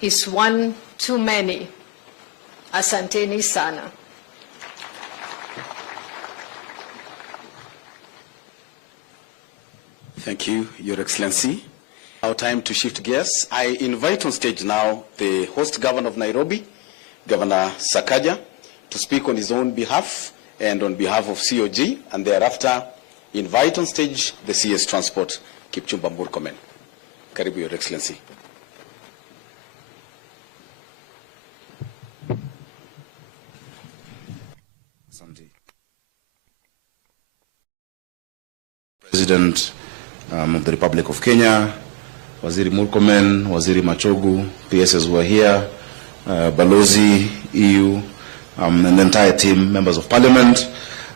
is one too many. Asanteni sana. Thank you, Your Excellency. Now time to shift gears. I invite on stage now the host governor of Nairobi, Governor Sakaja, to speak on his own behalf and on behalf of COG, and thereafter invite on stage the CS Transport, Kipchumba Murkomen. Karibu, Your Excellency. President of the Republic of Kenya, Waziri Murkomen, Waziri Machogu, PSs who are here, Balozi, EU, and the entire team, members of Parliament.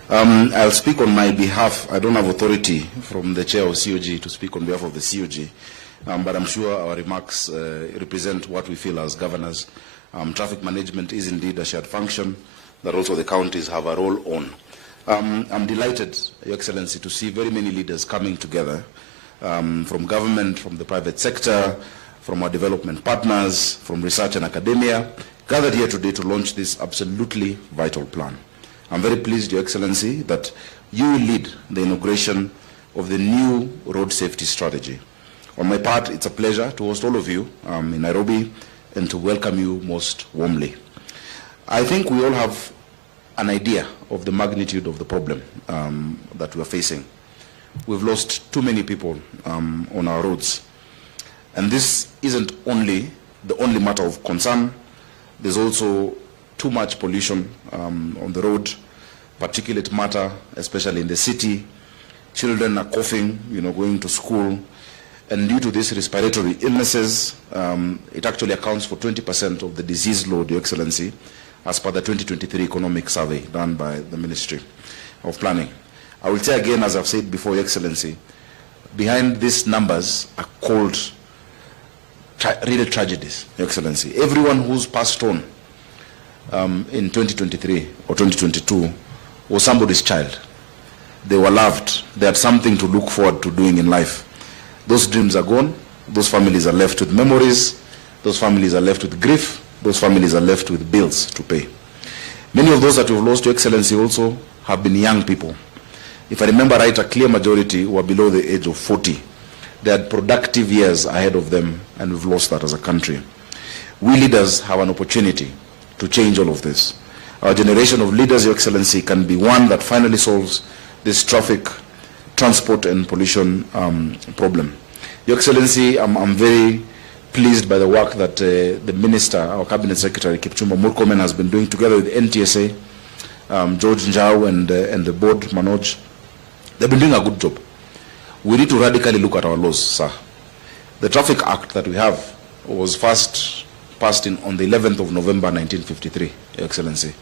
I'll speak on my behalf. I don't have authority from the chair of COG to speak on behalf of the COG, but I'm sure our remarks represent what we feel as governors. Traffic management is indeed a shared function that also the counties have a role on. I'm delighted, Your Excellency, to see very many leaders coming together from government, from the private sector, from our development partners, from research and academia, gathered here today to launch this absolutely vital plan. I'm very pleased, Your Excellency, that you will lead the inauguration of the new road safety strategy. On my part, it's a pleasure to host all of you in Nairobi and to welcome you most warmly. I think we all have an idea of the magnitude of the problem that we're facing. We've lost too many people on our roads. And this isn't only the only matter of concern. There's also too much pollution on the road, particulate matter, especially in the city. Children are coughing, going to school. And due to these respiratory illnesses, it actually accounts for 20% of the disease load, Your Excellency, as per the 2023 economic survey done by the Ministry of Planning. I will say again, as I've said before, Your Excellency, behind these numbers are cold, real tragedies, Your Excellency. Everyone who's passed on in 2023 or 2022 was somebody's child. They were loved. They had something to look forward to doing in life. Those dreams are gone. Those families are left with memories. Those families are left with grief. Those families are left with bills to pay. Many of those that we've lost, Your Excellency, also have been young people. If I remember right, a clear majority were below the age of 40. They had productive years ahead of them, and we've lost that as a country. We leaders have an opportunity to change all of this. Our generation of leaders, Your Excellency, can be one that finally solves this traffic, transport, and pollution problem. Your Excellency, I'm very pleased by the work that the Minister, our Cabinet Secretary, Kipchumba Murkomen, has been doing together with NTSA, George Njau, and the board, Manoj. They've been doing a good job. We need to radically look at our laws, sir. The Traffic Act that we have was first passed on the 11th of November 1953, Your Excellency,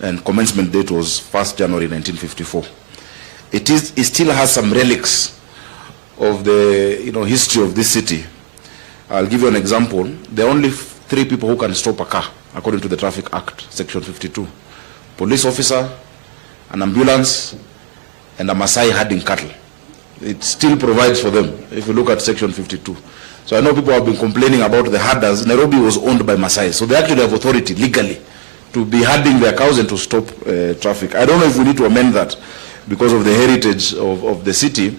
and commencement date was 1st January 1954. It still has some relics of the history of this city. I'll give you an example. There are only 3 people who can stop a car, according to the Traffic Act, Section 52. Police officer, an ambulance, and a Maasai herding cattle. It still provides for them, if you look at Section 52. So I know people have been complaining about the herders. Nairobi was owned by Maasai, so they actually have authority legally to be herding their cows and to stop traffic. I don't know if we need to amend that because of the heritage of the city,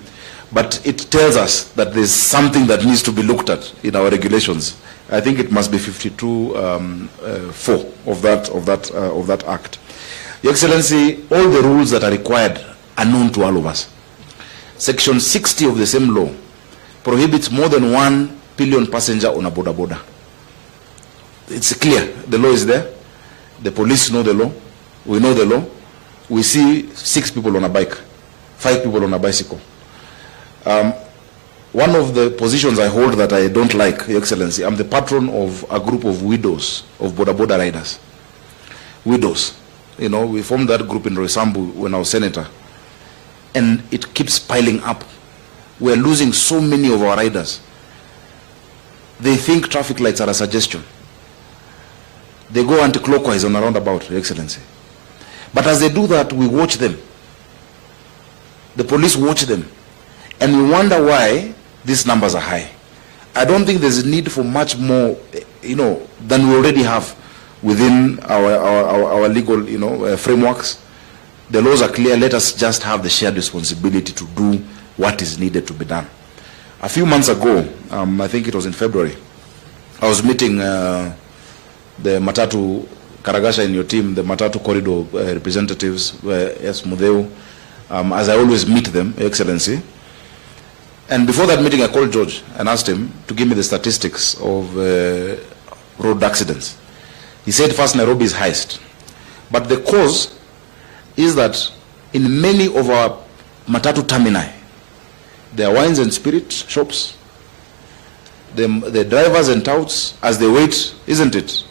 but it tells us that there's something that needs to be looked at in our regulations. I think it must be 52(4) of that act. Your Excellency, all the rules that are required are known to all of us. Section 60 of the same law prohibits more than 1 pillion passenger on a boda. It's clear. The law is there. The police know the law. We know the law. We see 6 people on a bike, 5 people on a bicycle. One of the positions I hold that I don't like, Your Excellency, I'm the patron of a group of widows of boda riders. Widows. We formed that group in Roysambu when I was senator. And it keeps piling up. We're losing so many of our riders. They think traffic lights are a suggestion. They go anti-clockwise on a roundabout, Your Excellency. But as they do that, we watch them. The police watch them. And we wonder why these numbers are high. I don't think there's a need for much more than we already have within our legal, frameworks. The laws are clear. Let us just have the shared responsibility to do what is needed to be done. A few months ago, I think it was in February, I was meeting the Matatu, Karagasha in your team, the Matatu corridor representatives, yes, Mudeu, as I always meet them, Your Excellency. And before that meeting, I called George and asked him to give me the statistics of road accidents. He said first Nairobi is highest. But the cause is that in many of our Matatu termini, there are wines and spirit shops. The drivers and touts, as they wait, isn't it?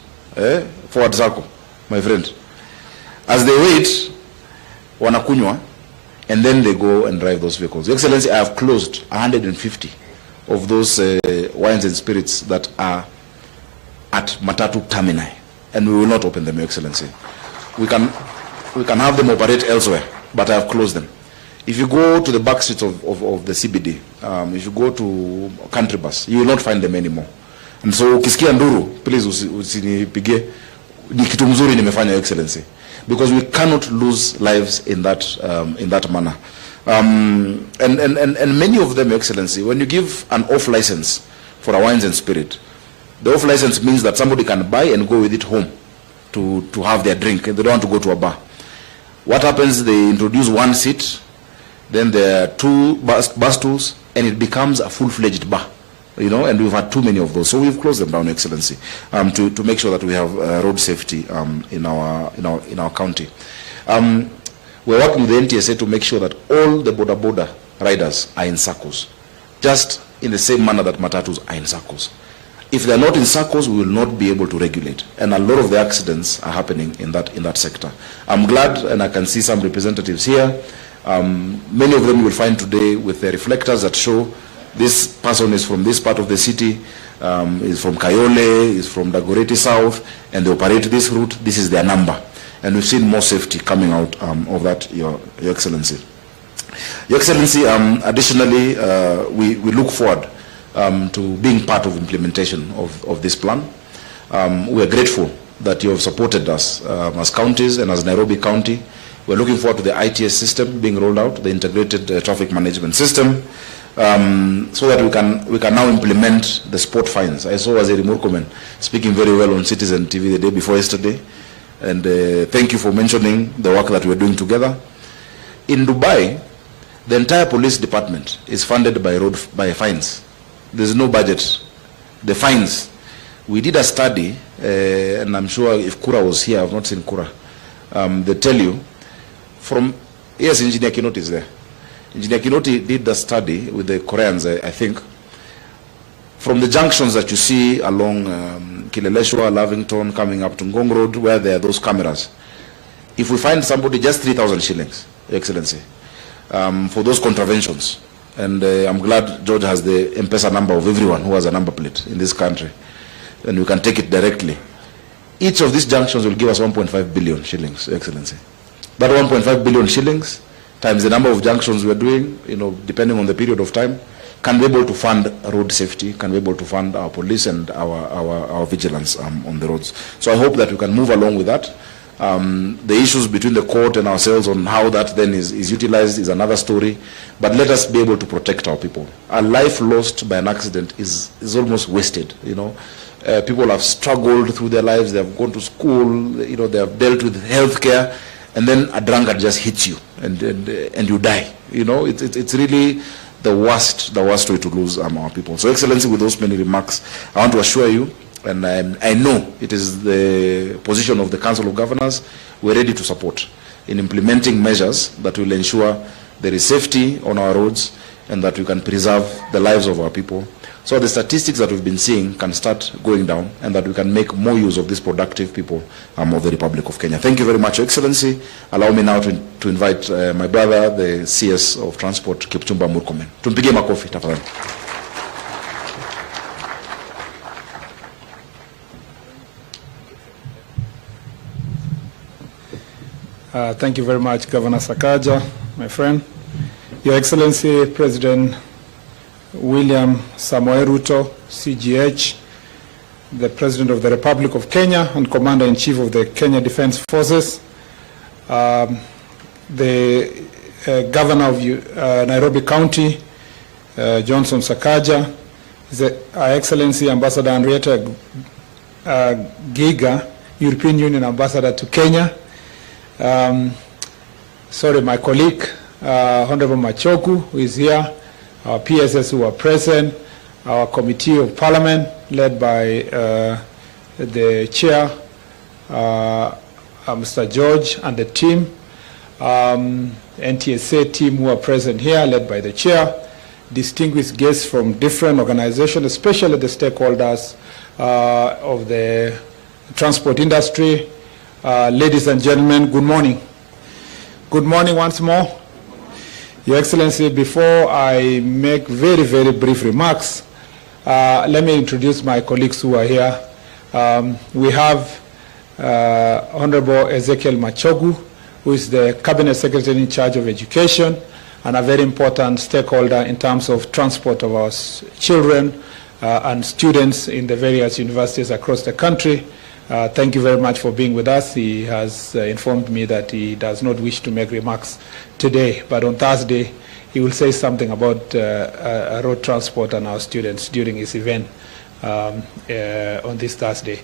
Forward circle, my friend. As they wait, wanakunywa, and then they go and drive those vehicles. Your Excellency, I have closed 150 of those wines and spirits that are at Matatu termini, and we will not open them, Your Excellency. We can have them operate elsewhere, but I have closed them. If you go to the back streets of the CBD, if you go to country bus, you will not find them anymore. And so, ukisikia nduru, please usinipige, ni kitu mzuri nimefanya, Your Excellency, because we cannot lose lives in that manner. And many of them, Your Excellency, when you give an off license for a wines and spirit, the off license means that somebody can buy and go with it home to have their drink, and they don't want to go to a bar. What happens? They introduce one seat, then there are two bus stools, and it becomes a full-fledged bar, and we've had too many of those. So we've closed them down, Your Excellency, to make sure that we have road safety in our county. We're working with the NTSA to make sure that all the border riders are in circles, just in the same manner that matatus are in circles. If they're not in circles, we will not be able to regulate. And a lot of the accidents are happening in that sector. I'm glad, and I can see some representatives here. Many of them you will find today with the reflectors that show this person is from this part of the city, is from Kayole, is from Dagoretti South, and they operate this route. This is their number. And we've seen more safety coming out of that, Your Excellency. Your Excellency, additionally, we look forward to being part of implementation of this plan. We are grateful that you have supported us as counties and as Nairobi County. We're looking forward to the ITS system being rolled out, the integrated traffic management system, so that we can now implement the sport fines. I saw Waziri Murkomen speaking very well on Citizen TV the day before yesterday, and thank you for mentioning the work that we're doing together. In Dubai, the entire police department is funded by fines. There's no budget. The fines. We did a study, and I'm sure if Kura was here, I've not seen Kura. They tell you, yes, Engineer Kinoti is there. Engineer Kinoti did the study with the Koreans, I think. From the junctions that you see along Kileleshwa, Lavington, coming up to Ngong Road, where there are those cameras, if we find somebody, just 3,000 shillings, Your Excellency, for those contraventions. And I'm glad George has the M-Pesa number of everyone who has a number plate in this country, and we can take it directly. Each of these junctions will give us 1.5 billion shillings, Your Excellency. That 1.5 billion shillings times the number of junctions we're doing, depending on the period of time, can be able to fund road safety, can be able to fund our police and our vigilance on the roads. So I hope that we can move along with that. The issues between the court and ourselves on how that then is utilized is another story. But let us be able to protect our people. A life lost by an accident is almost wasted. People have struggled through their lives. They have gone to school. They have dealt with health care, and then a drunkard just hits you and you die. It's really the worst way to lose our people. So, Excellency, with those many remarks, I want to assure you, and I know it is the position of the Council of Governors, we're ready to support in implementing measures that will ensure there is safety on our roads and that we can preserve the lives of our people, so the statistics that we've been seeing can start going down and that we can make more use of these productive people of the Republic of Kenya. Thank you very much, Your Excellency. Allow me now to invite my brother, the CS of Transport, Kipchumba Murkomen. Tumpigie makofi, tafadhali. Thank you very much, Governor Sakaja, my friend. Your Excellency, President William Samoei Ruto, CGH, the President of the Republic of Kenya and Commander-in-Chief of the Kenya Defense Forces, the Governor of Nairobi County, Johnson Sakaja, Her Excellency Ambassador Henrietta Giga, European Union Ambassador to Kenya, my colleague, Honorable Machogu, who is here, our PSS who are present, our Committee of Parliament, led by the Chair, Mr. George, and the team, NTSA team who are present here, led by the Chair, distinguished guests from different organizations, especially the stakeholders of the transport industry. Ladies and gentlemen, good morning. Good morning once more. Your Excellency, before I make very, very brief remarks, let me introduce my colleagues who are here. We have Honorable Ezekiel Machogu, who is the Cabinet Secretary in charge of education and a very important stakeholder in terms of transport of our children and students in the various universities across the country. Thank you very much for being with us. He has informed me that he does not wish to make remarks today, but on Thursday he will say something about road transport and our students during his event on this Thursday.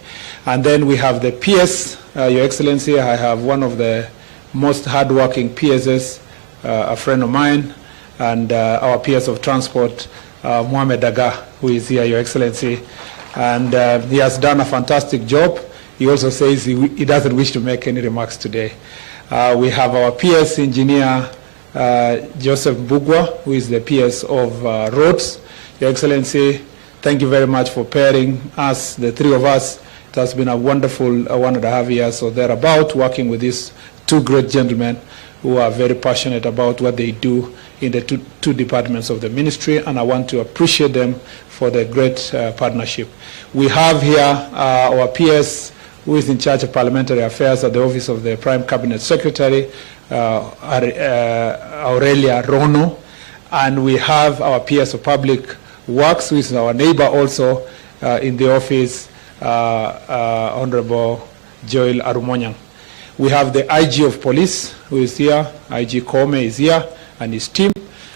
And then we have the PS. Your Excellency, I have one of the most hardworking PSs, a friend of mine, and our PS of transport, Mohamed Daga, who is here, Your Excellency. And he has done a fantastic job. He also says he doesn't wish to make any remarks today. We have our PS engineer, Joseph Bugwa, who is the PS of roads. Your Excellency, thank you very much for pairing us, the three of us. It has been a wonderful 1.5 years or thereabout working with these two great gentlemen who are very passionate about what they do in the two departments of the ministry, and I want to appreciate them for the great partnership. We have here our PS who is in charge of parliamentary affairs at the office of the Prime Cabinet Secretary, Aurelia Rono, and we have our PS of Public Works, who is our neighbor also in the office, Honorable Joel Arumonyang. We have the IG of Police, who is here, IG Kome is here, and his team,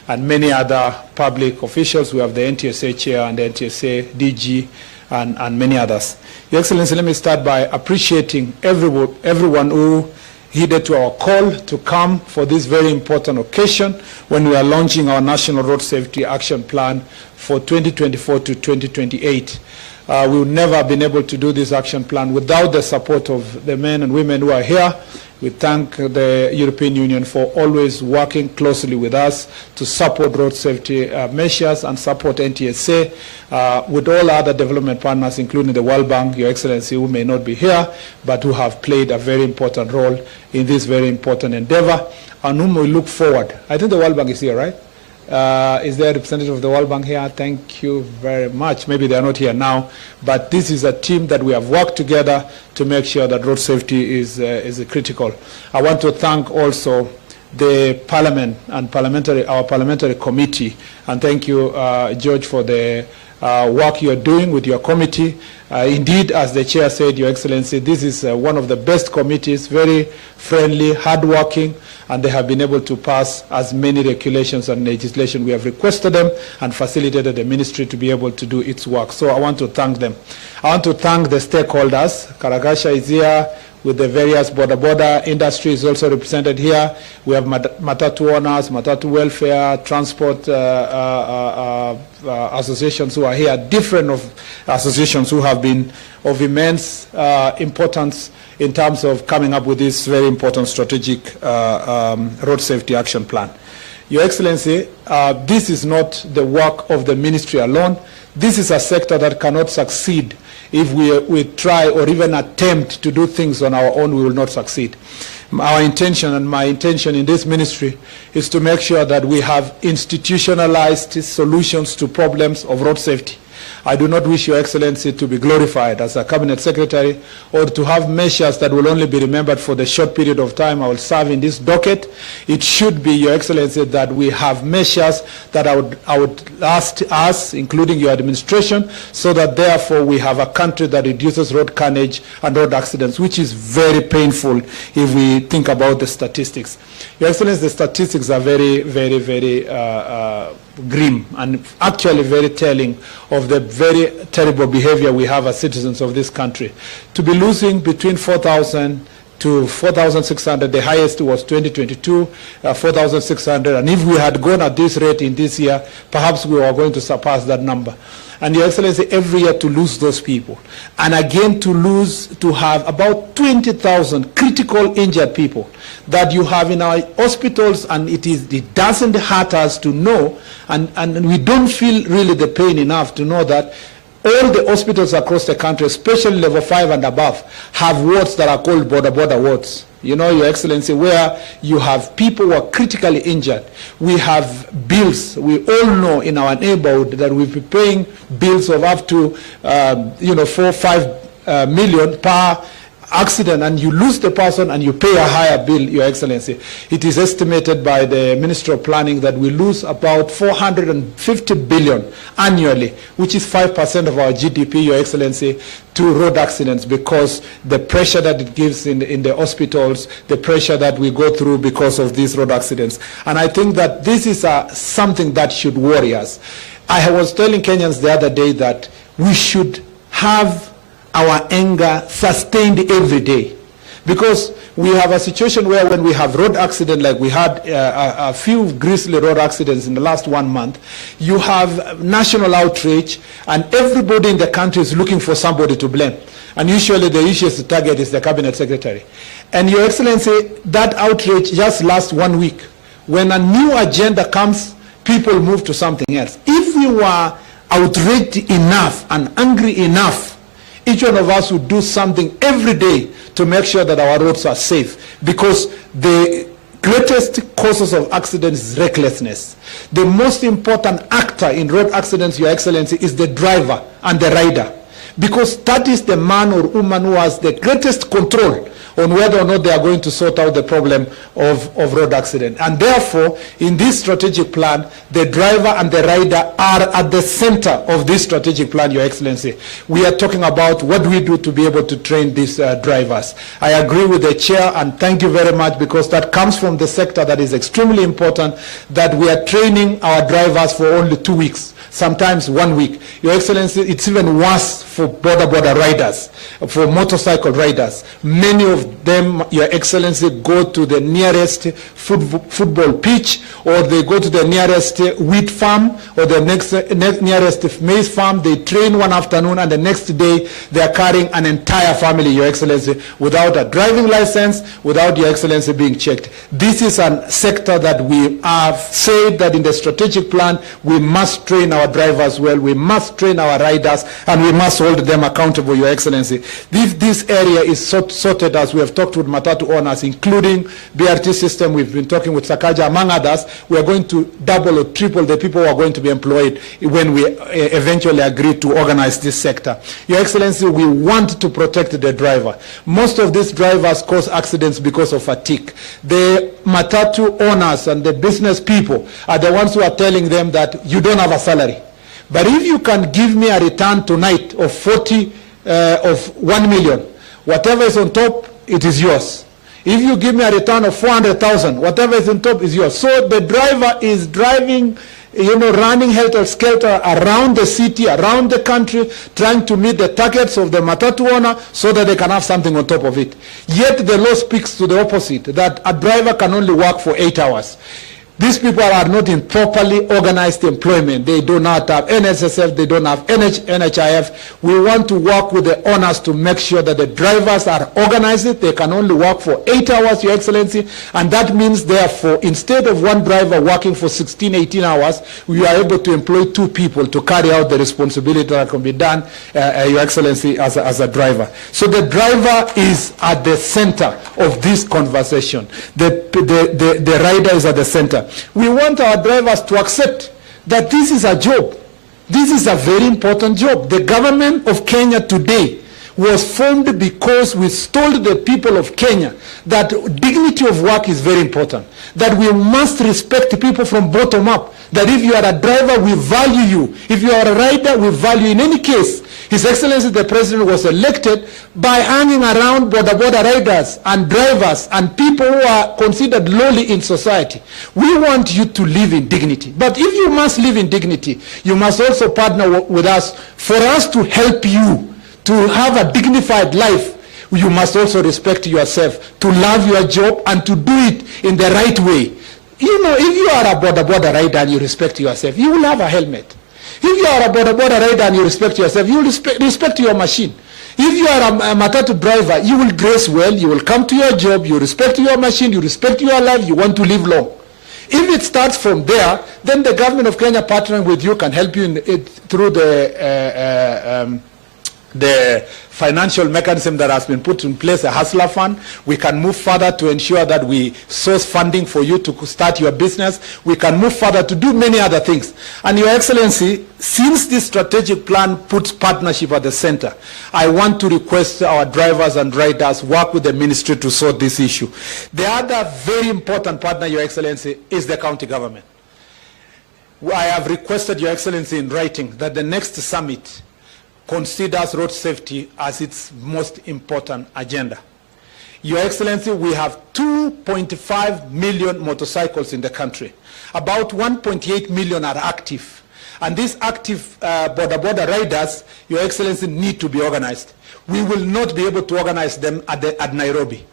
and many other public officials. We have the NTSA Chair and the NTSA DG, and many others. Your Excellency, let me start by appreciating everyone who heeded to our call to come for this very important occasion when we are launching our National Road Safety Action Plan for 2024 to 2028. We would never have been able to do this action plan without the support of the men and women who are here. We thank the European Union for always working closely with us to support road safety measures and support NTSA with all other development partners, including the World Bank, Your Excellency, who may not be here, but who have played a very important role in this very important endeavor, and whom we look forward. I think the World Bank is here, right? Is there a representative of the World Bank here? Thank you very much. Maybe they are not here now, but this is a team that we have worked together to make sure that road safety is critical. I want to thank also the Parliament and our parliamentary committee, and thank you, George, for the work you are doing with your committee. Indeed, as the Chair said, Your Excellency, this is one of the best committees, very friendly, hardworking, and they have been able to pass as many regulations and legislation we have requested them and facilitated the ministry to be able to do its work. So I want to thank them. I want to thank the stakeholders. Karagasha is here with the various border industry is also represented here. We have Matatu owners, Matatu welfare, transport associations who are here, different associations who have been of immense importance in terms of coming up with this very important strategic road safety action plan. Your Excellency, this is not the work of the ministry alone. This is a sector that cannot succeed if we try or even attempt to do things on our own. We will not succeed. Our intention and my intention in this ministry is to make sure that we have institutionalized solutions to problems of road safety. I do not wish Your Excellency to be glorified as a cabinet secretary or to have measures that will only be remembered for the short period of time I will serve in this docket. It should be, Your Excellency, that we have measures that I would last us, including your administration, so that therefore we have a country that reduces road carnage and road accidents, which is very painful if we think about the statistics. Your Excellency, the statistics are very, very, very grim and actually very telling of the very terrible behavior we have as citizens of this country. To be losing between 4,000 to 4,600, the highest was 2022, 4,600, and if we had gone at this rate in this year, perhaps we were going to surpass that number. And Your Excellency, every year to lose those people, and again to have about 20,000 critical injured people that you have in our hospitals, and it doesn't hurt us to know, and we don't feel really the pain enough to know that all the hospitals across the country, especially level 5 and above, have wards that are called border wards. You know, Your Excellency, where you have people who are critically injured. We have bills. We all know in our neighborhood that we'll be paying bills of up to, 4 or 5 million per accident, and you lose the person and you pay a higher bill, Your Excellency. It is estimated by the Ministry of Planning that we lose about 450 billion annually, which is 5% of our GDP, Your Excellency, to road accidents, because the pressure that it gives in the hospitals, the pressure that we go through because of these road accidents. And I think that this is something that should worry us. I was telling Kenyans the other day that we should have our anger sustained every day, because we have a situation where when we have road accident, like we had a few grisly road accidents in the last 1 month, you have national outrage and everybody in the country is looking for somebody to blame, and usually the easiest target is the cabinet secretary. And Your Excellency, that outrage just lasts 1 week. When a new agenda comes, people move to something else. If we were outraged enough and angry enough, each one of us would do something every day to make sure that our roads are safe, because the greatest causes of accidents is recklessness. The most important actor in road accidents, Your Excellency, is the driver and the rider, because that is the man or woman who has the greatest control on whether or not they are going to sort out the problem of road accident. And therefore, in this strategic plan, the driver and the rider are at the center of this strategic plan, Your Excellency. We are talking about what we do to be able to train these drivers. I agree with the chair, and thank you very much, because that comes from the sector that is extremely important, that we are training our drivers for only 2 weeks, sometimes 1 week. Your Excellency, it's even worse for border riders, for motorcycle riders. Many of them, Your Excellency, go to the nearest football pitch, or they go to the nearest wheat farm, or the nearest maize farm. They train one afternoon, and the next day they are carrying an entire family, Your Excellency, without a driving license, without, Your Excellency, being checked. This is a sector that we have said that in the strategic plan we must train our drivers well, we must train our riders, and we must hold them accountable, Your Excellency. If this area is sorted, as we have talked with Matatu owners, including BRT system, we've been talking with Sakaja, among others, we are going to double or triple the people who are going to be employed when we eventually agree to organize this sector. Your Excellency, we want to protect the driver. Most of these drivers cause accidents because of fatigue. The Matatu owners and the business people are the ones who are telling them that you don't have a salary. But if you can give me a return tonight of 1 million, whatever is on top, it is yours. If you give me a return of 400,000, whatever is on top is yours. So the driver is driving, running helter-skelter around the city, around the country, trying to meet the targets of the Matatu owner so that they can have something on top of it. Yet the law speaks to the opposite, that a driver can only work for 8 hours. These people are not in properly organized employment. They do not have NSSF, they don't have NHIF. We want to work with the owners to make sure that the drivers are organized. They can only work for 8 hours, Your Excellency, and that means, therefore, instead of one driver working for 16, 18 hours, we are able to employ 2 people to carry out the responsibility that can be done, Your Excellency, as a driver. So the driver is at the center of this conversation. The rider is at the center. We want our drivers to accept that this is a job. This is a very important job. The government of Kenya today was formed because we told the people of Kenya that dignity of work is very important, that we must respect people from bottom up, that if you are a driver, we value you. If you are a rider, we value you. In any case, His Excellency the President was elected by hanging around border riders and drivers and people who are considered lowly in society. We want you to live in dignity. But if you must live in dignity, you must also partner with us for us to help you to have a dignified life. You must also respect yourself, to love your job and to do it in the right way. You know, if you are a border rider and you respect yourself, you will have a helmet. If you are a border rider and you respect yourself, you will respect your machine. If you are a matatu driver, you will dress well, you will come to your job, you respect your machine, you respect your life, you want to live long. If it starts from there, then the government of Kenya partnering with you can help you through the financial mechanism that has been put in place, a hustler fund. We can move further to ensure that we source funding for you to start your business. We can move further to do many other things. And Your Excellency, since this strategic plan puts partnership at the center, I want to request our drivers and riders work with the ministry to sort this issue. The other very important partner, Your Excellency, is the county government. I have requested, Your Excellency, in writing that the next summit considers road safety as its most important agenda. Your Excellency, we have 2.5 million motorcycles in the country. About 1.8 million are active. And these active border riders, Your Excellency, need to be organized. We will not be able to organize them at Nairobi.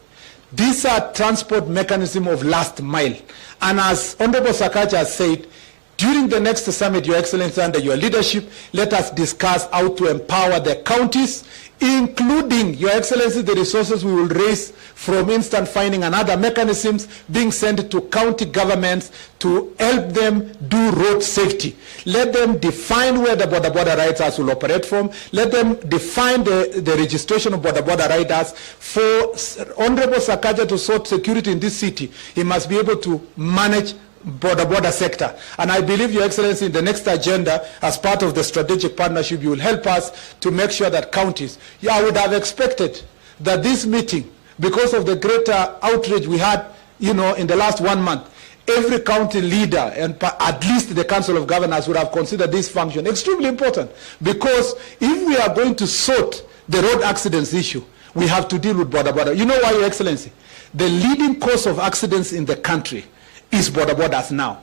These are transport mechanism of last mile. And as Honorable Sakaja has said, during the next summit, Your Excellency, under your leadership, let us discuss how to empower the counties, including, Your Excellency, the resources we will raise from instant finding and other mechanisms being sent to county governments to help them do road safety. Let them define where the border riders will operate from. Let them define the registration of border riders. For Honorable Sakaja to sort security in this city, he must be able to manage border sector. And I believe, Your Excellency, in the next agenda, as part of the strategic partnership, you will help us to make sure that counties, I would have expected that this meeting, because of the greater outrage we had, you know, in the last 1 month, every county leader and at least the Council of Governors would have considered this function extremely important. Because if we are going to sort the road accidents issue, we have to deal with border. You know why, Your Excellency? The leading cause of accidents in the country is borders now.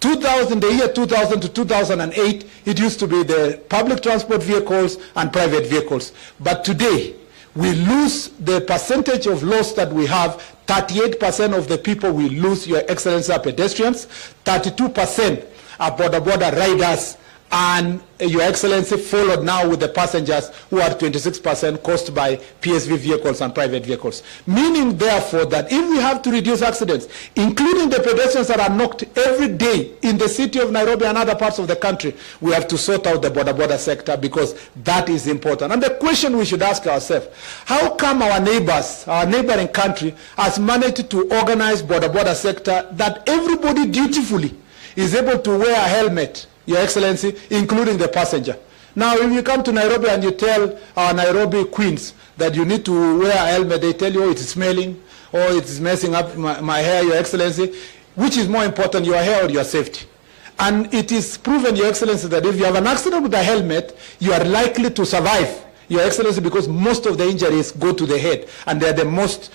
The year 2000 to 2008, it used to be the public transport vehicles and private vehicles. But today, we lose the percentage of loss that we have. 38% of the people we lose, Your Excellency, are pedestrians. 32% are border riders. And Your Excellency, followed now with the passengers, who are 26% caused by PSV vehicles and private vehicles. Meaning, therefore, that if we have to reduce accidents, including the pedestrians that are knocked every day in the city of Nairobi and other parts of the country, we have to sort out the border sector, because that is important. And the question we should ask ourselves, how come our neighbors, our neighboring country, has managed to organize border sector that everybody dutifully is able to wear a helmet, Your Excellency, including the passenger? Now, if you come to Nairobi and you tell our Nairobi queens that you need to wear a helmet, they tell you, oh, it's smelling, or it's messing up my hair, Your Excellency. Which is more important, your hair or your safety? And it is proven, Your Excellency, that if you have an accident with a helmet, you are likely to survive, Your Excellency, because most of the injuries go to the head, and they are the most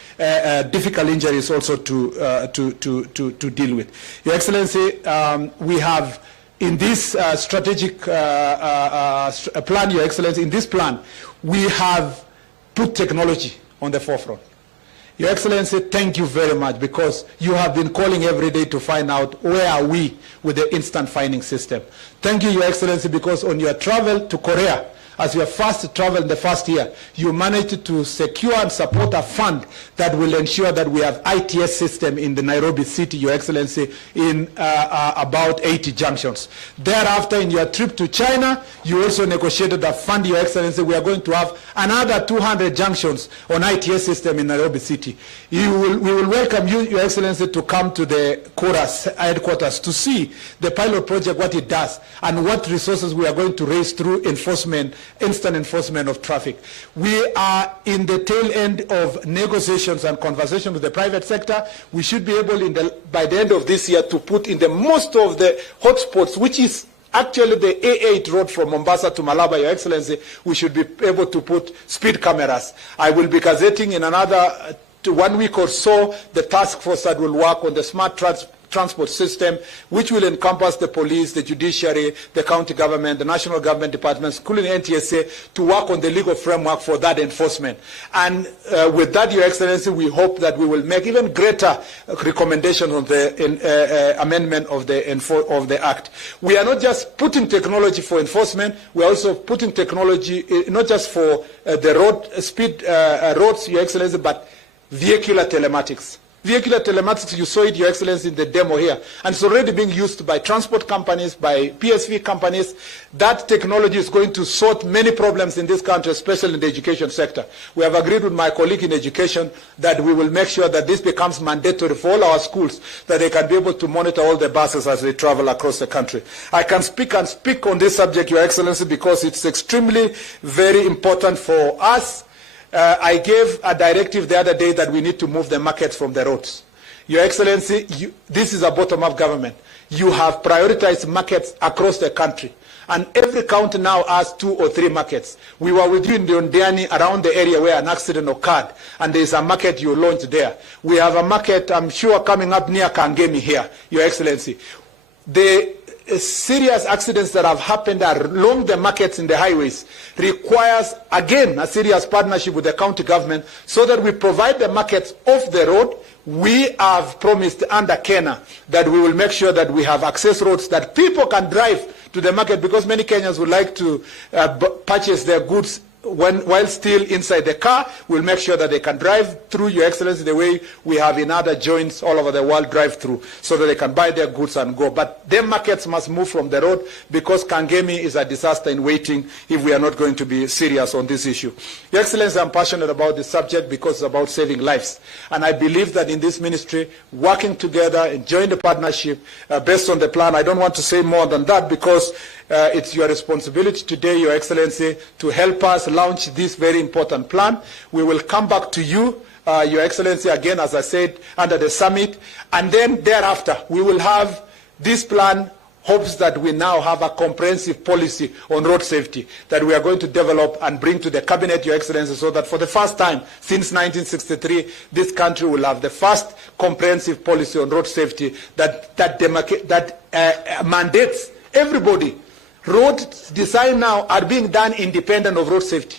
difficult injuries also to deal with. Your Excellency, we have in this strategic plan, Your Excellency, in this plan, we have put technology on the forefront. Your Excellency, thank you very much, because you have been calling every day to find out where are we with the instant finding system. Thank you, Your Excellency, because on your travel to Korea as your first travel in the first year, you managed to secure and support a fund that will ensure that we have ITS system in the Nairobi city, Your Excellency, in about 80 junctions. Thereafter, in your trip to China, you also negotiated a fund, Your Excellency. We are going to have another 200 junctions on ITS system in Nairobi city. We will welcome you, Your Excellency, to come to the Chorus headquarters to see the pilot project, what it does, and what resources we are going to raise through enforcement, instant enforcement of traffic. We are in the tail end of negotiations and conversations with the private sector. We should be able, by the end of this year, to put in the most of the hotspots, which is actually the A8 road from Mombasa to Malaba, Your Excellency. We should be able to put speed cameras. I will be gazetting in another 1 week or so the task force that will work on the smart transport system, which will encompass the police, the judiciary, the county government, the national government departments, including NTSA, to work on the legal framework for that enforcement. And with that, Your Excellency, we hope that we will make even greater recommendations on the amendment of the Act. We are not just putting technology for enforcement, we are also putting technology not just for the roads, Your Excellency, but vehicular telematics. Vehicular telematics, you saw it, Your Excellency, in the demo here. And it's already being used by transport companies, by PSV companies. That technology is going to sort many problems in this country, especially in the education sector. We have agreed with my colleague in education that we will make sure that this becomes mandatory for all our schools, that they can be able to monitor all the buses as they travel across the country. I can speak on this subject, Your Excellency, because it's extremely very important for us. I gave a directive the other day that we need to move the markets from the roads. Your Excellency, this is a bottom-up government. You have prioritized markets across the country. And every county now has 2 or 3 markets. We were with you in the Ondiani, around the area where an accident occurred, and there is a market you launched there. We have a market, I'm sure, coming up near Kangemi here, Your Excellency. The serious accidents that have happened along the markets in the highways requires, again, a serious partnership with the county government so that we provide the markets off the road. We have promised under Kenya that we will make sure that we have access roads that people can drive to the market, because many Kenyans would like to purchase their goods while still inside the car. We'll make sure that they can drive through, Your Excellency, the way we have in other joints all over the world drive through, so that they can buy their goods and go. But their markets must move from the road, because Kangemi is a disaster in waiting if we are not going to be serious on this issue. Your Excellency, I'm passionate about this subject because it's about saving lives. And I believe that in this ministry, working together, enjoying the partnership based on the plan, I don't want to say more than that, because it's your responsibility today, Your Excellency, to help us launch this very important plan. We will come back to you, Your Excellency, again, as I said, under the summit. And then thereafter, we will have this plan, hopes that we now have a comprehensive policy on road safety that we are going to develop and bring to the Cabinet, Your Excellency, so that for the first time since 1963, this country will have the first comprehensive policy on road safety that mandates everybody. Road design now are being done independent of road safety.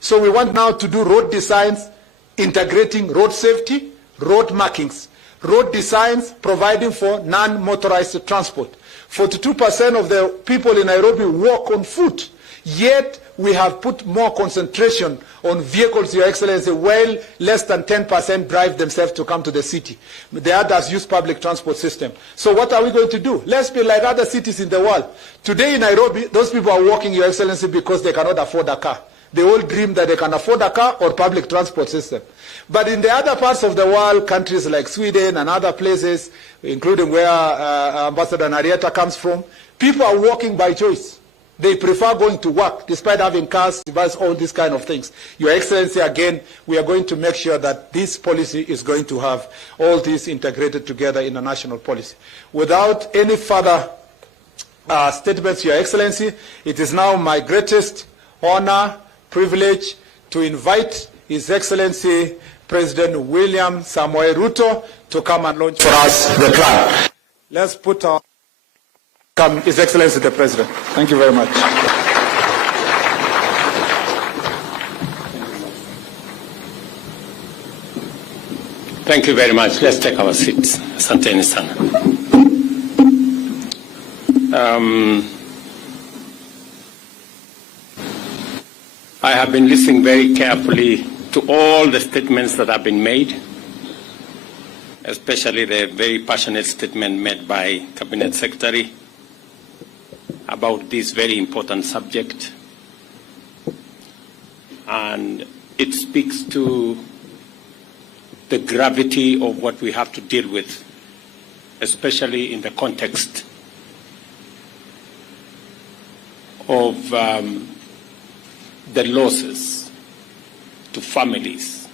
So we want now to do road designs integrating road safety, road markings, road designs providing for non-motorized transport. 42% of the people in Nairobi walk on foot, yet we have put more concentration on vehicles, Your Excellency, while less than 10% drive themselves to come to the city. The others use public transport system. So what are we going to do? Let's be like other cities in the world. Today in Nairobi, those people are walking, Your Excellency, because they cannot afford a car. They all dream that they can afford a car or public transport system. But in the other parts of the world, countries like Sweden and other places, including where Ambassador Narieta comes from, people are walking by choice. They prefer going to work despite having cars, despite all these kind of things. Your Excellency, again, we are going to make sure that this policy is going to have all these integrated together in a national policy. Without any further statements, Your Excellency, it is now my greatest honor, privilege to invite His Excellency President William Samoei Ruto to come and launch for us the plan. Let's put our His Excellency the President. Thank you very much. Thank you very much. Let's take our seats. Asanteni sana. have been listening very carefully to all the statements that have been made, especially the very passionate statement made by Cabinet Secretary about this very important subject. And it speaks to the gravity of what we have to deal with, especially in the context of the losses to families,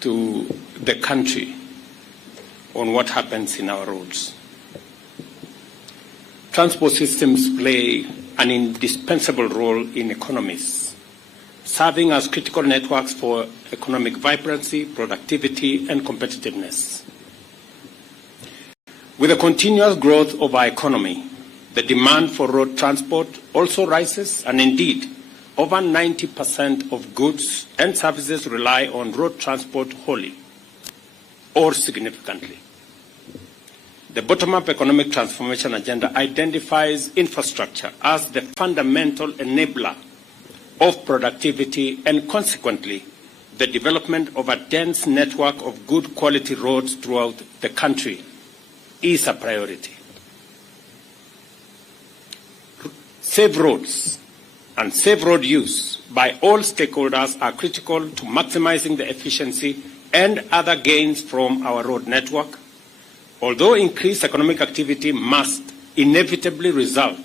to the country, on what happens in our roads. Transport systems play an indispensable role in economies, serving as critical networks for economic vibrancy, productivity, and competitiveness. With the continuous growth of our economy, the demand for road transport also rises, and indeed, over 90% of goods and services rely on road transport wholly or significantly. The bottom-up economic transformation agenda identifies infrastructure as the fundamental enabler of productivity and, consequently, the development of a dense network of good quality roads throughout the country is a priority. Safe roads and safe road use by all stakeholders are critical to maximizing the efficiency and other gains from our road network, although increased economic activity must inevitably result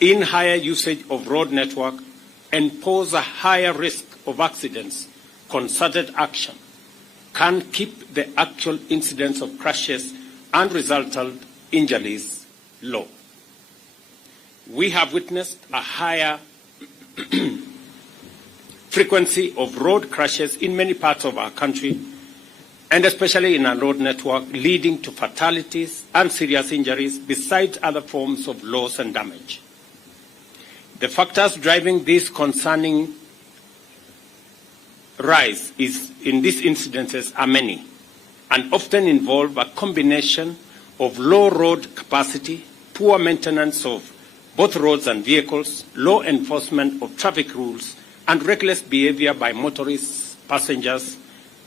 in higher usage of road network and pose a higher risk of accidents. Concerted action can keep the actual incidence of crashes and resultant injuries low. We have witnessed a higher frequency of road crashes in many parts of our country, and especially in our road network, leading to fatalities and serious injuries, besides other forms of loss and damage. The factors driving this concerning rise in these incidences are many, and often involve a combination of low road capacity, poor maintenance of both roads and vehicles, low enforcement of traffic rules, and reckless behavior by motorists, passengers,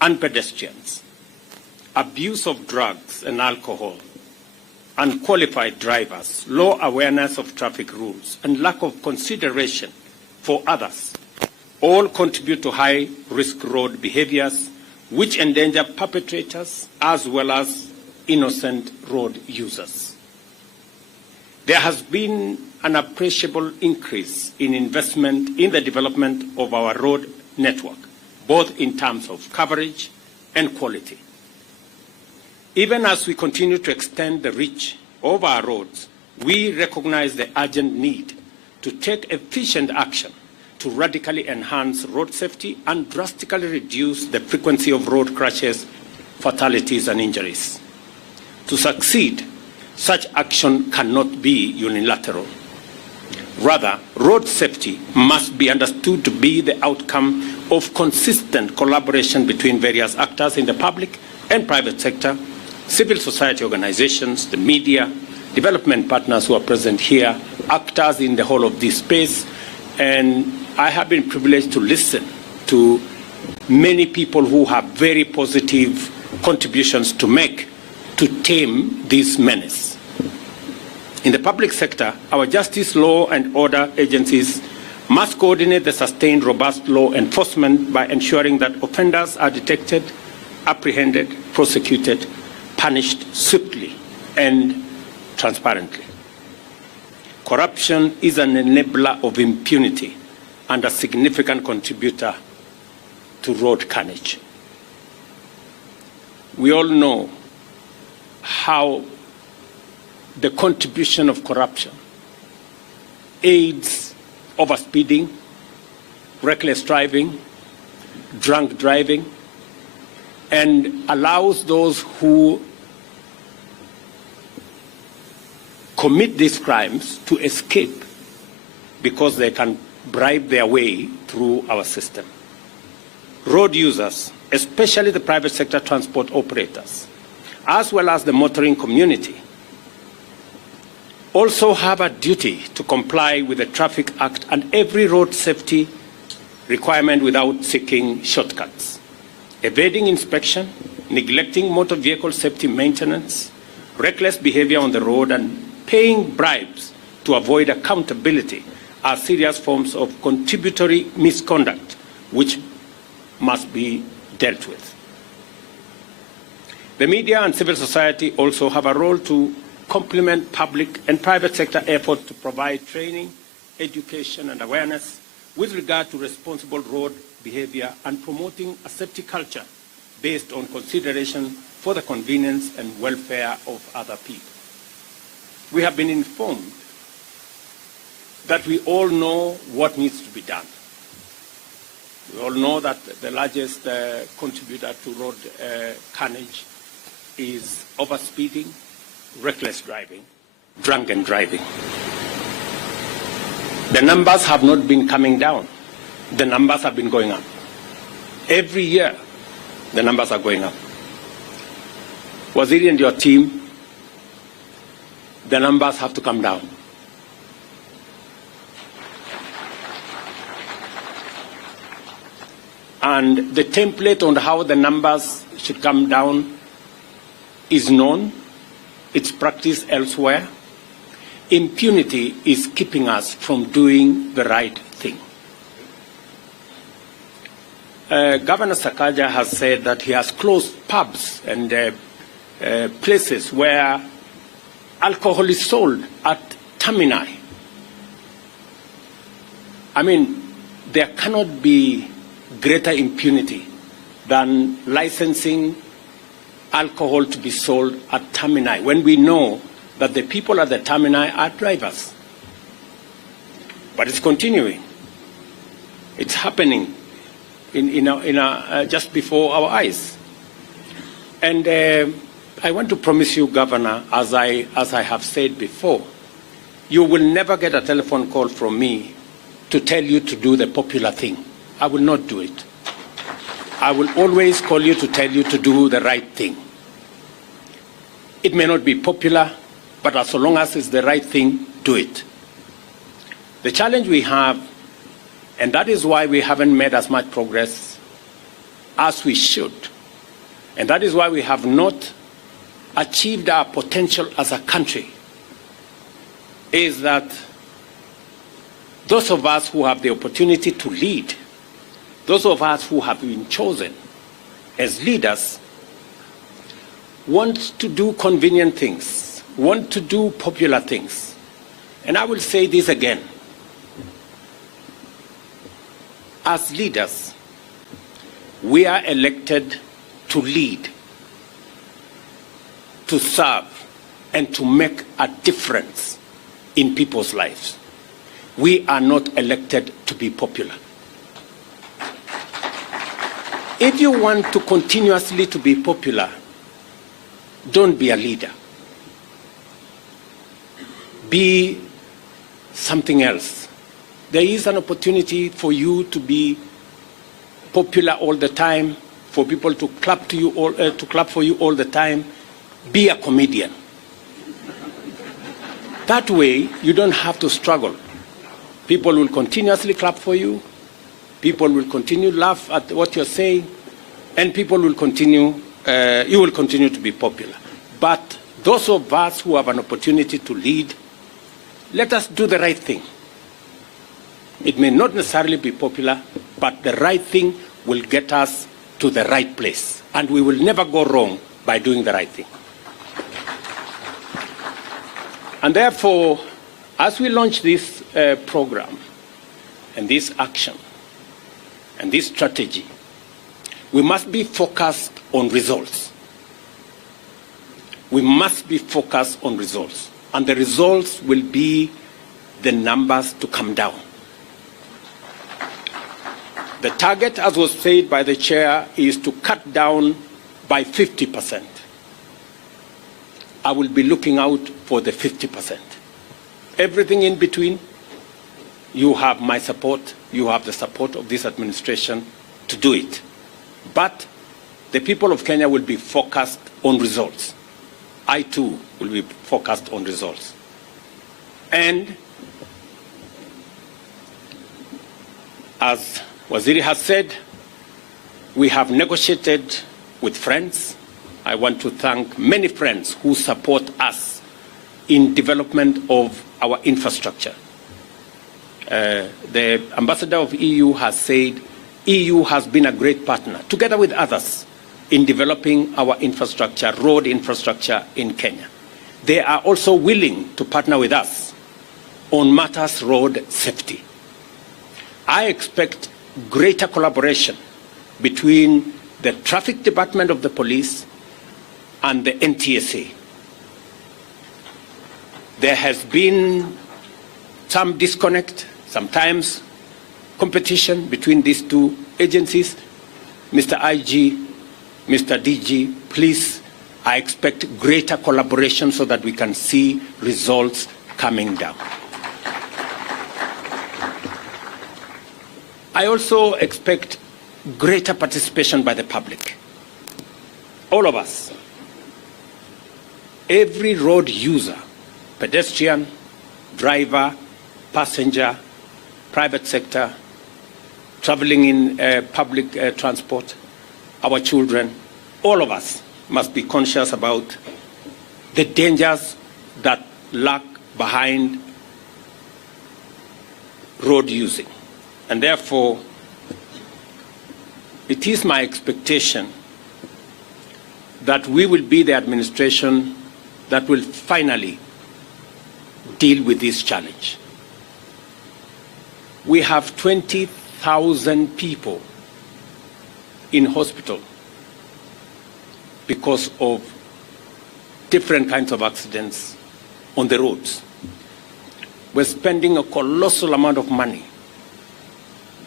and pedestrians. Abuse of drugs and alcohol, unqualified drivers, low awareness of traffic rules, and lack of consideration for others all contribute to high-risk road behaviors which endanger perpetrators as well as innocent road users. There has been an appreciable increase in investment in the development of our road network, both in terms of coverage and quality. Even as we continue to extend the reach of our roads, we recognize the urgent need to take efficient action to radically enhance road safety and drastically reduce the frequency of road crashes, fatalities, and injuries. To succeed, such action cannot be unilateral. Rather, road safety must be understood to be the outcome of consistent collaboration between various actors in the public and private sector, civil society organizations, the media, development partners who are present here, actors in the whole of this space, and I have been privileged to listen to many people who have very positive contributions to make to tame this menace. In the public sector, our justice, law, and order agencies must coordinate the sustained, robust law enforcement by ensuring that offenders are detected, apprehended, prosecuted, punished swiftly and transparently. Corruption is an enabler of impunity and a significant contributor to road carnage. We all know how the contribution of corruption aids overspeeding, reckless driving, drunk driving, and allows those who commit these crimes to escape because they can bribe their way through our system. Road users, especially the private sector transport operators, as well as the motoring community, also have a duty to comply with the Traffic Act and every road safety requirement without seeking shortcuts. Evading inspection, neglecting motor vehicle safety maintenance, reckless behavior on the road, and paying bribes to avoid accountability are serious forms of contributory misconduct which must be dealt with. The media and civil society also have a role to complement public and private sector efforts to provide training, education, and awareness with regard to responsible road behavior and promoting a safety culture based on consideration for the convenience and welfare of other people. We have been informed that we all know what needs to be done. We all know that the largest contributor to road carnage is overspeeding, reckless driving, drunken driving. The numbers have not been coming down. The numbers have been going up. Every year, the numbers are going up. Waziri and your team, the numbers have to come down. And the template on how the numbers should come down is known. It's practiced elsewhere. Impunity is keeping us from doing the right thing. Governor Sakaja has said that he has closed pubs and places where alcohol is sold at termini. I mean, there cannot be greater impunity than licensing alcohol to be sold at termini when we know that the people at the termini are drivers. But it's continuing. It's happening just before our eyes. And I want to promise you, Governor, as I have said before, you will never get a telephone call from me to tell you to do the popular thing. I will not do it. I will always call you to tell you to do the right thing. It may not be popular, but as long as it's the right thing, do it. The challenge we have, and that is why we haven't made as much progress as we should, and that is why we have not achieved our potential as a country, is that those of us who have the opportunity to lead, those of us who have been chosen as leaders, want to do convenient things, want to do popular things. And I will say this again. As leaders, we are elected to lead, to serve, and to make a difference in people's lives. We are not elected to be popular. If you want to continuously to be popular, don't be a leader. Be something else. There is an opportunity for you to be popular all the time, for people to clap to you to clap for you all the time. Be a comedian. That way, you don't have to struggle. People will continuously clap for you. People will continue to laugh at what you're saying, and people will continue. You will continue to be popular. But those of us who have an opportunity to lead, let us do the right thing. It may not necessarily be popular, but the right thing will get us to the right place. And we will never go wrong by doing the right thing. And therefore, as we launch this program and this action and this strategy, we must be focused on results. We must be focused on results. And the results will be the numbers to come down. The target, as was said by the chair, is to cut down by 50%. I will be looking out for the 50%. Everything in between, you have my support, you have the support of this administration to do it. But the people of Kenya will be focused on results. I too will be focused on results. And as Waziri has said, we have negotiated with friends. I want to thank many friends who support us in development of our infrastructure. The ambassador of EU has said EU has been a great partner, together with others, in developing our infrastructure, road infrastructure in Kenya. They are also willing to partner with us on matters road safety. I expect greater collaboration between the traffic department of the police and the NTSA. There has been some disconnect, sometimes competition between these two agencies. Mr. IG, Mr. DG, please, I expect greater collaboration so that we can see results coming down. I also expect greater participation by the public. All of us, every road user, pedestrian, driver, passenger, private sector, traveling in public transport, our children, all of us must be conscious about the dangers that lurk behind road using. And therefore, it is my expectation that we will be the administration that will finally deal with this challenge. We have 20,000 people in hospital because of different kinds of accidents on the roads. We're spending a colossal amount of money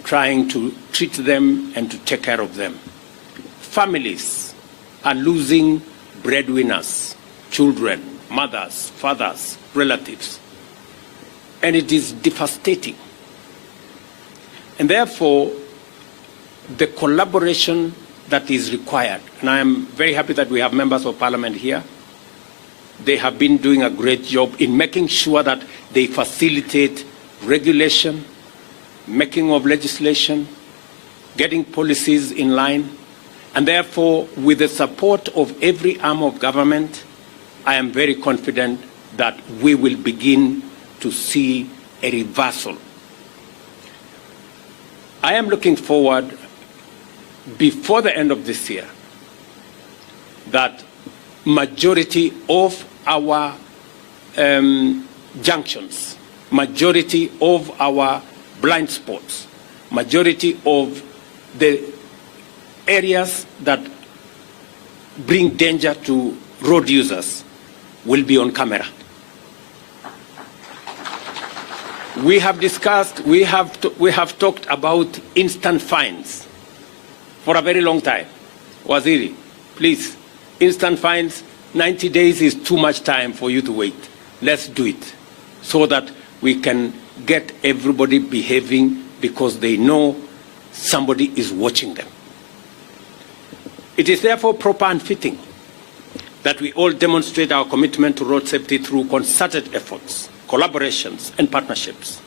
trying to treat them and to take care of them. Families are losing breadwinners, children, mothers, fathers, relatives, and it is devastating. And therefore, the collaboration that is required, and I am very happy that we have members of parliament here. They have been doing a great job in making sure that they facilitate regulation, making of legislation, getting policies in line, and therefore, with the support of every arm of government, I am very confident that we will begin to see a reversal. I am looking forward, before the end of this year, that majority of our junctions, majority of our blind spots, majority of the areas that bring danger to road users will be on camera. We have discussed, we have talked about instant fines for a very long time. Waziri, please, instant fines, 90 days is too much time for you to wait. Let's do it so that we can get everybody behaving because they know somebody is watching them. It is therefore proper and fitting that we all demonstrate our commitment to road safety through concerted efforts, collaborations and partnerships,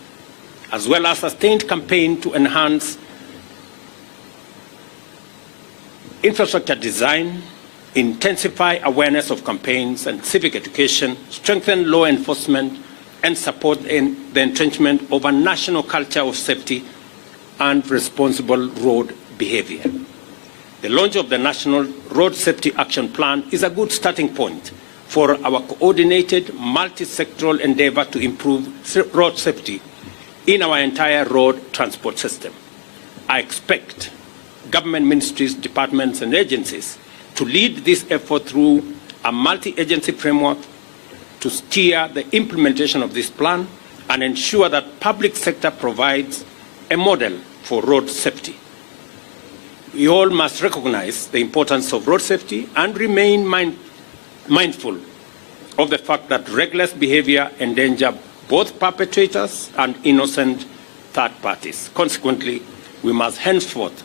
as well as a sustained campaign to enhance infrastructure design, intensify awareness of campaigns and civic education, strengthen law enforcement, and support in the entrenchment of a national culture of safety and responsible road behavior. The launch of the National Road Safety Action Plan is a good starting point for our coordinated multi-sectoral endeavor to improve road safety in our entire road transport system. I expect government ministries, departments, and agencies to lead this effort through a multi-agency framework to steer the implementation of this plan and ensure that public sector provides a model for road safety. We all must recognize the importance of road safety and remain mindful of the fact that reckless behavior endangers both perpetrators and innocent third parties. Consequently, we must henceforth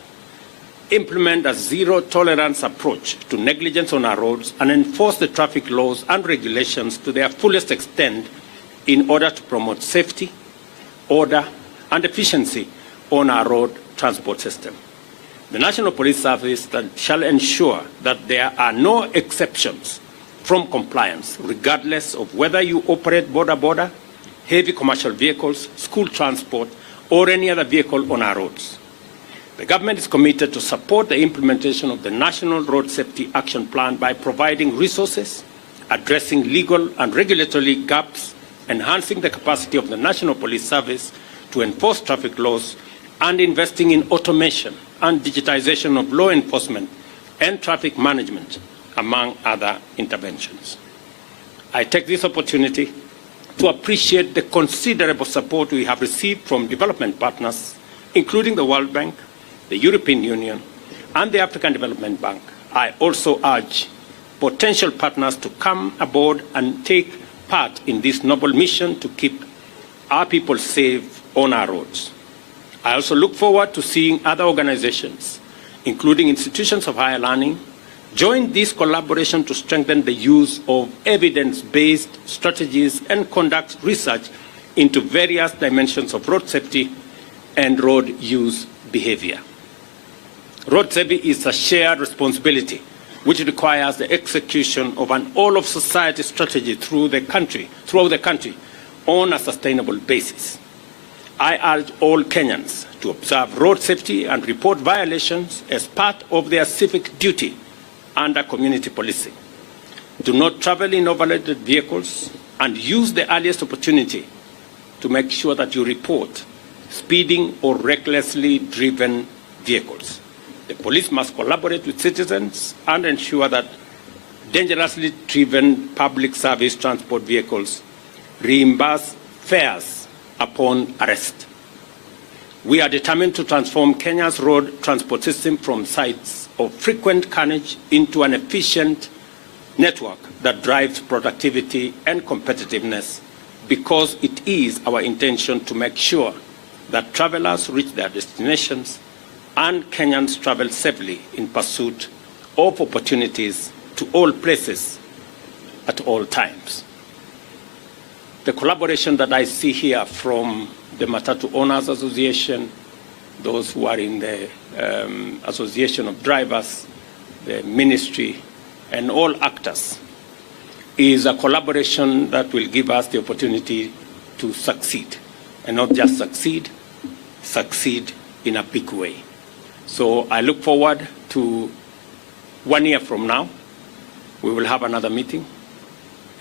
implement a zero-tolerance approach to negligence on our roads and enforce the traffic laws and regulations to their fullest extent in order to promote safety, order, and efficiency on our road transport system. The National Police Service shall ensure that there are no exceptions from compliance, regardless of whether you operate border, heavy commercial vehicles, school transport, or any other vehicle on our roads. The government is committed to support the implementation of the National Road Safety Action Plan by providing resources, addressing legal and regulatory gaps, enhancing the capacity of the National Police Service to enforce traffic laws, and investing in automation and digitization of law enforcement and traffic management, among other interventions. I take this opportunity to appreciate the considerable support we have received from development partners, including the World Bank, the European Union, and the African Development Bank. I also urge potential partners to come aboard and take part in this noble mission to keep our people safe on our roads. I also look forward to seeing other organizations, including institutions of higher learning, join this collaboration to strengthen the use of evidence-based strategies and conduct research into various dimensions of road safety and road use behavior. Road safety is a shared responsibility which requires the execution of an all-of-society strategy throughout the country on a sustainable basis. I urge all Kenyans to observe road safety and report violations as part of their civic duty under community policing. Do not travel in overloaded vehicles and use the earliest opportunity to make sure that you report speeding or recklessly driven vehicles. The police must collaborate with citizens and ensure that dangerously driven public service transport vehicles reimburse fares upon arrest. We are determined to transform Kenya's road transport system from sites of frequent carnage into an efficient network that drives productivity and competitiveness, because it is our intention to make sure that travelers reach their destinations and Kenyans travel safely in pursuit of opportunities to all places at all times. The collaboration that I see here from the Matatu Owners Association, those who are in the Association of Drivers, the ministry, and all actors, is a collaboration that will give us the opportunity to succeed, and not just succeed in a big way. So I look forward to 1 year from now, we will have another meeting.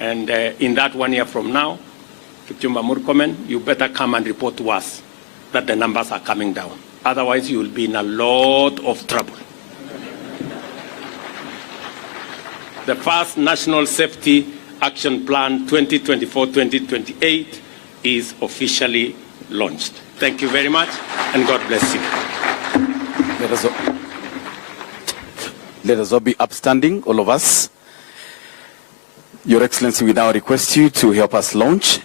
And in that 1 year from now, Kipchumba Murkomen, you better come and report to us that the numbers are coming down. Otherwise, you will be in a lot of trouble. The first National Safety Action Plan 2024-2028 is officially launched. Thank you very much, and God bless you. Let us all be upstanding, all of us. Your Excellency, we now request you to help us launch